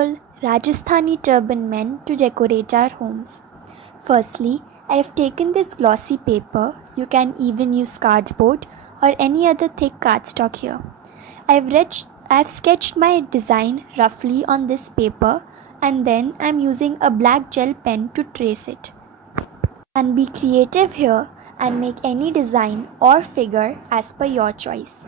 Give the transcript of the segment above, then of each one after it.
beautiful Rajasthani turban men to decorate our homes. Firstly, I have taken this glossy paper. You can even use cardboard or any other thick cardstock here. I have sketched my design roughly on this paper, and then I am using a black gel pen to trace it. And be creative here and make any design or figure as per your choice.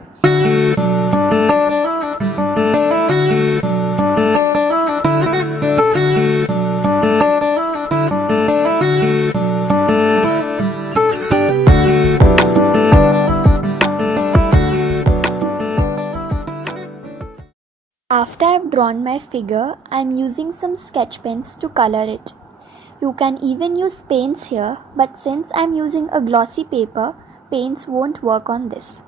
After I have drawn my figure, I am using some sketch pens to color it. You can even use paints here, but since I am using a glossy paper, paints won't work on this.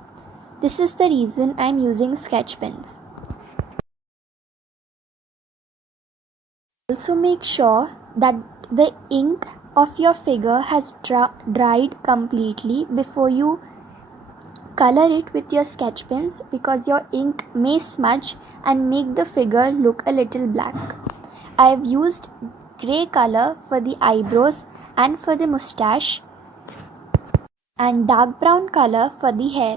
This is the reason I am using sketch pens. Also make sure that the ink of your figure has dried completely before you color it with your sketch pens, because your ink may smudge and make the figure look a little black. I have used grey color for the eyebrows and for the moustache, and dark brown color for the hair.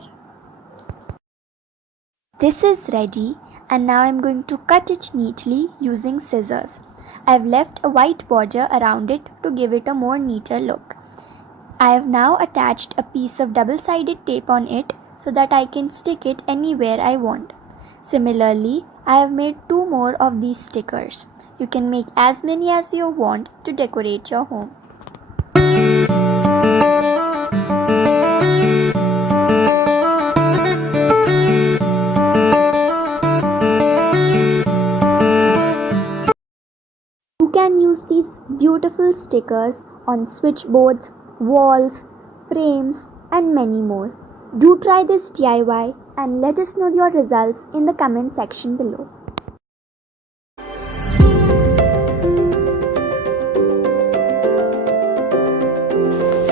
This is ready, and now I am going to cut it neatly using scissors. I have left a white border around it to give it a more neater look. I have now attached a piece of double-sided tape on it so that I can stick it anywhere I want. Similarly, I have made 2 more of these stickers. You can make as many as you want to decorate your home. You can use these beautiful stickers on switchboards, walls, frames, and many more. Do try this DIY and let us know your results in the comment section below.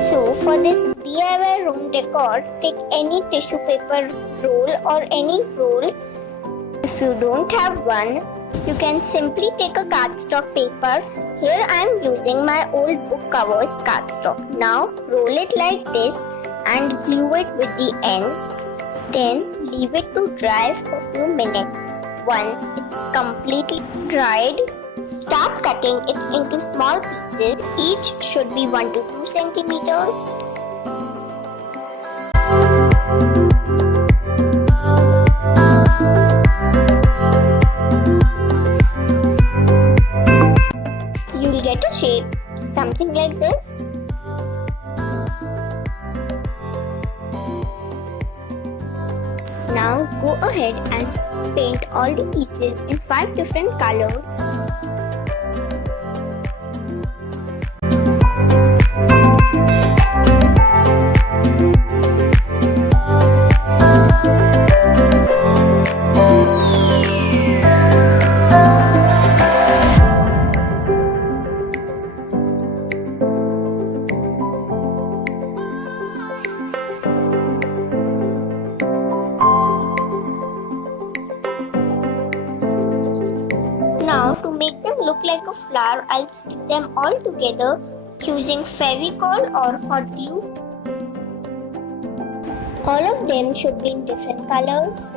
So for this DIY room decor, take any tissue paper roll or any roll. If you don't have one, you can simply take a cardstock paper. Here I am using my old book covers cardstock. Now roll it like this and glue it with the ends. Then leave it to dry for a few minutes. Once it's completely dried, start cutting it into small pieces. Each should be 1 to 2 centimeters. You'll get a shape something like this. Now go ahead and paint all the pieces in 5 different colors. Now to make them look like a flower, I'll stick them all together using Fevicol or hot glue. All of them should be in different colors.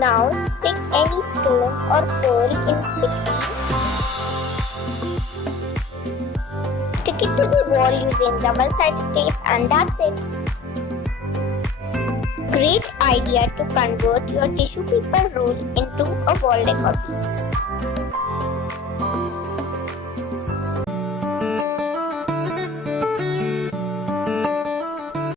Now stick any stone or pole in between. Stick it to the wall using double-sided tape, and that's it. Great idea to convert your tissue paper roll into a wall decor piece.